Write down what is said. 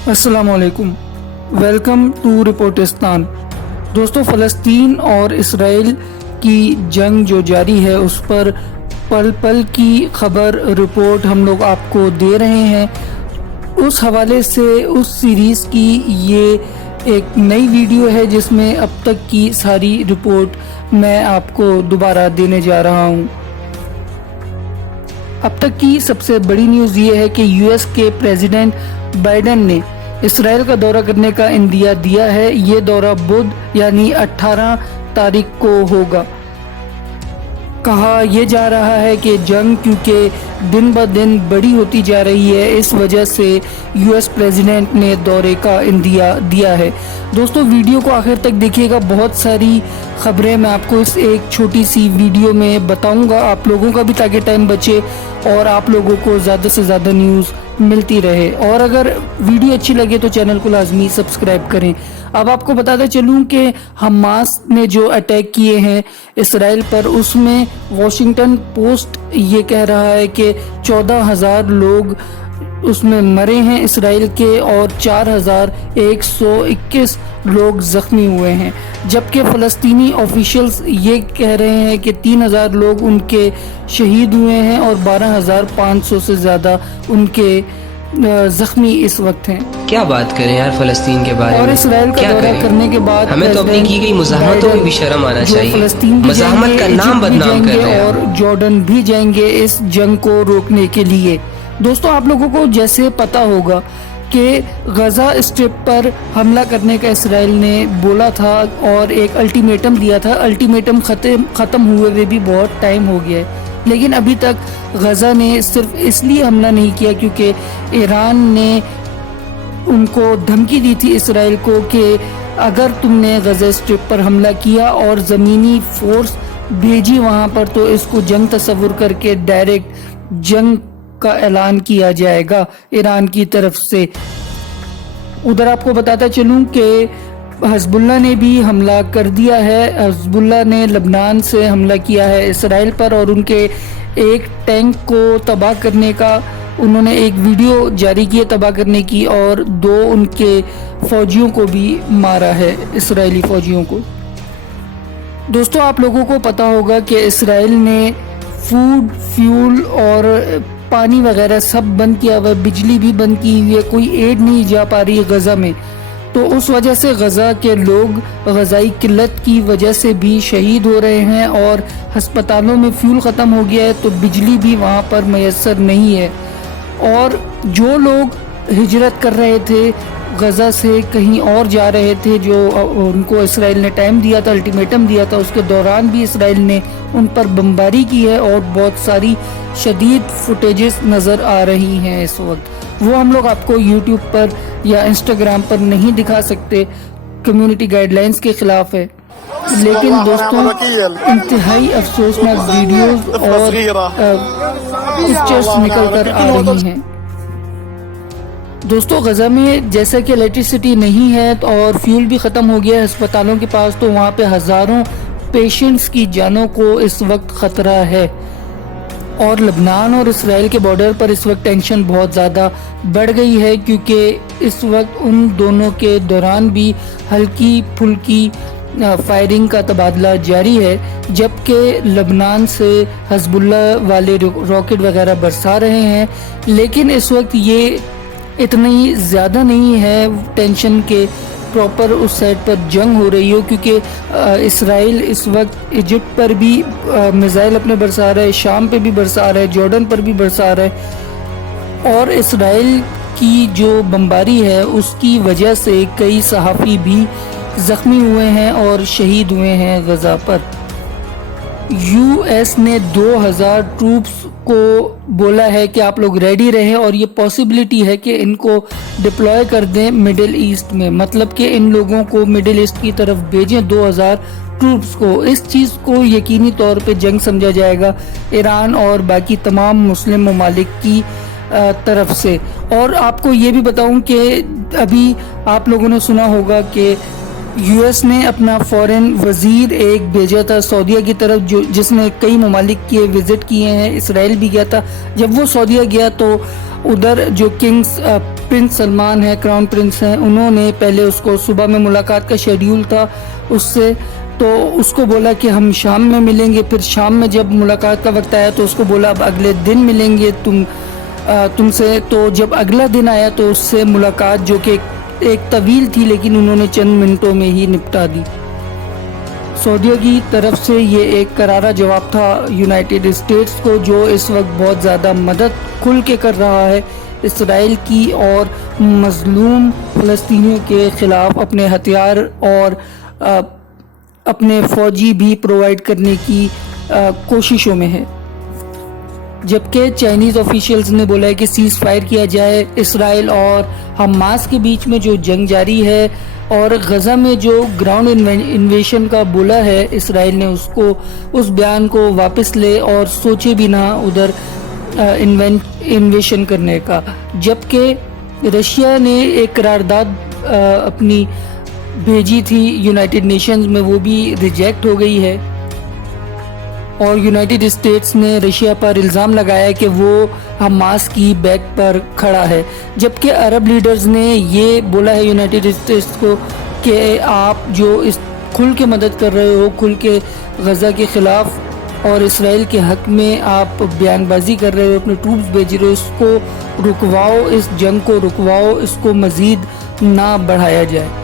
अस्सलाम वालेकुम, welcome to रिपोर्टिस्तान। दोस्तों, फ़लस्तीन और इसराइल की जंग जो जारी है उस पर पल पल की खबर रिपोर्ट हम लोग आपको दे रहे हैं। उस हवाले से उस सीरीज़ की ये एक नई वीडियो है जिसमें अब तक की सारी रिपोर्ट मैं आपको दोबारा देने जा रहा हूँ। अब तक की सबसे बड़ी न्यूज़ ये है कि यूएस के प्रेसिडेंट बाइडेन ने इसराइल का दौरा करने का इंदिया दिया है। ये दौरा बुध यानी 18 तारीख को होगा। कहा यह जा रहा है कि जंग क्योंकि दिन ब दिन बड़ी होती जा रही है, इस वजह से यूएस प्रेसिडेंट ने दौरे का इंदिया दिया है। दोस्तों, वीडियो को आखिर तक देखिएगा, बहुत सारी खबरें मैं आपको इस एक छोटी सी वीडियो में बताऊंगा आप लोगों का भी, ताकि टाइम बचे और आप लोगों को ज़्यादा से ज़्यादा न्यूज़ मिलती रहे। और अगर वीडियो अच्छी लगे तो चैनल को लाजमी सब्सक्राइब करें। अब आपको बताते चलूं कि हमास ने जो अटैक किए हैं इसराइल पर, उसमें वॉशिंगटन पोस्ट ये कह रहा है कि 14,000 लोग उसमें मरे हैं इसराइल के और 4,121 लोग ज़ख्मी हुए हैं, जबकि फ़लस्तीनी ऑफिशियल्स ये कह रहे हैं कि 3,000 लोग उनके शहीद हुए हैं और 12,500 से ज़्यादा उनके ज़ख्मी इस वक्त हैं। क्या बात करें यार फ़लस्तीन के बारे में। और इसराइल का दौरा करने के बाद हमें तो अपनी की गई मुज़ाहमतों में भी शर्म आना चाहिए। फ़लस्तीन मुज़ाहमत का नाम बदनाम कर रहे हैं और जॉर्डन भी जाएंगे इस जंग को रोकने के लिए। दोस्तों, आप लोगों को जैसे पता होगा कि गज़ा स्ट्रिप पर हमला करने का इसराइल ने बोला था और एक अल्टीमेटम दिया था। अल्टीमेटम ख़त्म हुए भी बहुत टाइम हो गया है, लेकिन अभी तक गज़ा ने सिर्फ इसलिए हमला नहीं किया क्योंकि ईरान ने उनको धमकी दी थी इसराइल को कि अगर तुमने गज़ा स्ट्रिप पर हमला किया और ज़मीनी फोर्स भेजी वहाँ पर तो इसको जंग तस्वुर करके डायरेक्ट जंग का ऐलान किया जाएगा ईरान की तरफ से। उधर आपको बताता चलूं कि हिज़्बुल्लाह ने भी हमला कर दिया है। हिज़्बुल्लाह ने लबनान से हमला किया है इसराइल पर और उनके एक टैंक को तबाह करने का उन्होंने एक वीडियो जारी की है तबाह करने की, और 2 उनके फौजियों को भी मारा है, इसराइली फौजियों को। दोस्तों, आप लोगों को पता होगा कि इसराइल ने फूड, फ्यूल और पानी वगैरह सब बंद किया हुआ, बिजली भी बंद की हुई है, कोई एड नहीं जा पा रही है गज़ा में। तो उस वजह से गज़ा के लोग ग़ज़ाई किल्लत की वजह से भी शहीद हो रहे हैं और हस्पतालों में फ्यूल ख़त्म हो गया है, तो बिजली भी वहाँ पर मैसर नहीं है। और जो लोग हिजरत कर रहे थे गज़ा से कहीं और जा रहे थे, जो उनको इसराइल ने टाइम दिया था, अल्टीमेटम दिया था, उसके दौरान भी इसराइल ने उन पर बमबारी की है और बहुत सारी शदीद फुटेजेस नज़र आ रही हैं इस वक्त। वो हम लोग आपको यूट्यूब पर या इंस्टाग्राम पर नहीं दिखा सकते, कम्युनिटी गाइडलाइंस के ख़िलाफ़ है। लेकिन दोस्तों, इंतहाई अफसोसनाक वीडियोस और पिक्चर्स निकल कर आ रही हैं। दोस्तों, गज़ा में जैसा कि इलेक्ट्रिसिटी नहीं है और फ्यूल भी ख़त्म हो गया है अस्पतालों के पास, तो वहाँ पे हज़ारों पेशेंट्स की जानों को इस वक्त ख़तरा है। और लबनान और इसराइल के बॉर्डर पर इस वक्त टेंशन बहुत ज़्यादा बढ़ गई है क्योंकि इस वक्त उन दोनों के दौरान भी हल्की फुल्की फायरिंग का तबादला जारी है, जबकि लबनान से हिज़्बुल्लाह वाले रॉकेट वगैरह बरसा रहे हैं। लेकिन इस वक्त ये इतनी ज़्यादा नहीं है टेंशन के प्रॉपर उस साइड पर जंग हो रही हो, क्योंकि इसराइल इस वक्त इजिप्ट पर भी मिसाइल अपने बरसा रहा है, शाम पे भी बरसा रहा है, जॉर्डन पर भी बरसा रहा है। और इसराइल की जो बमबारी है उसकी वजह से कई सहाफ़ी भी ज़ख्मी हुए हैं और शहीद हुए हैं गज़ा पर। यूएस ने 2,000 ट्रूप्स को बोला है कि आप लोग रेडी रहें और ये पॉसिबिलिटी है कि इनको डिप्लॉय कर दें मिडिल ईस्ट में, मतलब कि इन लोगों को मिडिल ईस्ट की तरफ भेजें 2,000 ट्रूप्स को। इस चीज़ को यकीनी तौर पे जंग समझा जाएगा ईरान और बाकी तमाम मुस्लिम ममालिक की तरफ से। और आपको ये भी बताऊं कि अभी आप लोगों ने सुना होगा कि यूएस ने अपना फॉरेन वजीर एक भेजा था सऊदीया की तरफ, जो जिसने कई ममालिक के विजिट किए हैं, इसराइल भी गया था। जब वो सऊदीया गया तो उधर जो किंग्स प्रिंस सलमान है, क्राउन प्रिंस हैं, उन्होंने पहले उसको सुबह में मुलाकात का शेड्यूल था उससे, तो उसको बोला कि हम शाम में मिलेंगे। फिर शाम में जब मुलाकात का वक्त आया तो उसको बोला अब अगले दिन मिलेंगे तुमसे। तो जब अगला दिन आया तो उससे मुलाकात जो कि एक तवील थी लेकिन उन्होंने चंद मिनटों में ही निपटा दी। सऊदीया की तरफ से ये एक करारा जवाब था यूनाइटेड स्टेट्स को, जो इस वक्त बहुत ज़्यादा मदद खुल के कर रहा है इसराइल की और मज़लूम फ़लस्तीनियों के ख़िलाफ़ अपने हथियार और अपने फ़ौजी भी प्रोवाइड करने की कोशिशों में है। जबकि चाइनीज़ ऑफिशियल्स ने बोला है कि सीज़ फायर किया जाए। इसराइल और हमास के बीच में जो जंग जारी है और गज़ा में जो ग्राउंड इन्वेशन का बोला है इसराइल ने, उसको उस बयान को वापस ले और सोचे भी ना उधर इन्वेशन करने का। जबकि रशिया ने एक करारदाद अपनी भेजी थी यूनाइटेड नेशंस में, वो भी रिजेक्ट हो गई है और यूनाइटेड स्टेट्स ने रशिया पर इल्ज़ाम लगाया कि वो हमास की बैक पर खड़ा है। जबकि अरब लीडर्स ने ये बोला है यूनाइटेड स्टेट्स को कि आप जो इस खुल के मदद कर रहे हो, खुल के गज़ा के ख़िलाफ़ और इसराइल के हक़ में आप बयानबाजी कर रहे हो, अपने ट्रूप्स भेज रहे हो, इसको रुकवाओ, इस जंग को रुकवाओ, इसको मज़ीद ना बढ़ाया जाए।